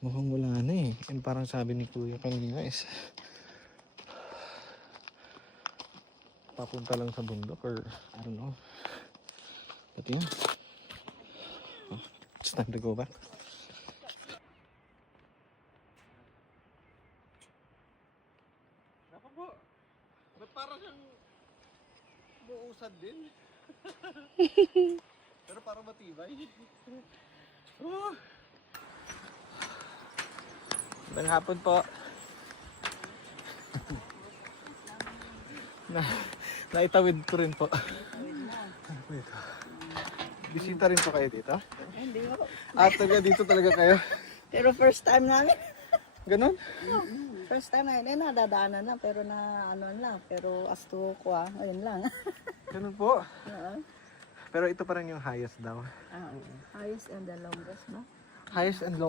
Mukhang wala na eh. And parang sabi ni Kuya kanina is papunta lang sa bundok or I don't know. But yun. Oh, it's time to go back. Naka po. Ba't parang siyang buusad din? Pero parang matibay. Oh. Magandang hapon po. Naitawid ko rin po. Bisita rin po kayo dito? Hindi ko. At dito talaga kayo? Pero first time namin. Ganon? First time namin. Nadadaanan na pero na ano na. Pero as to ko ayun lang. Ganon po. Oo. Pero ito pa rin yung highest daw. Highest and the longest, no? Highest and lowest.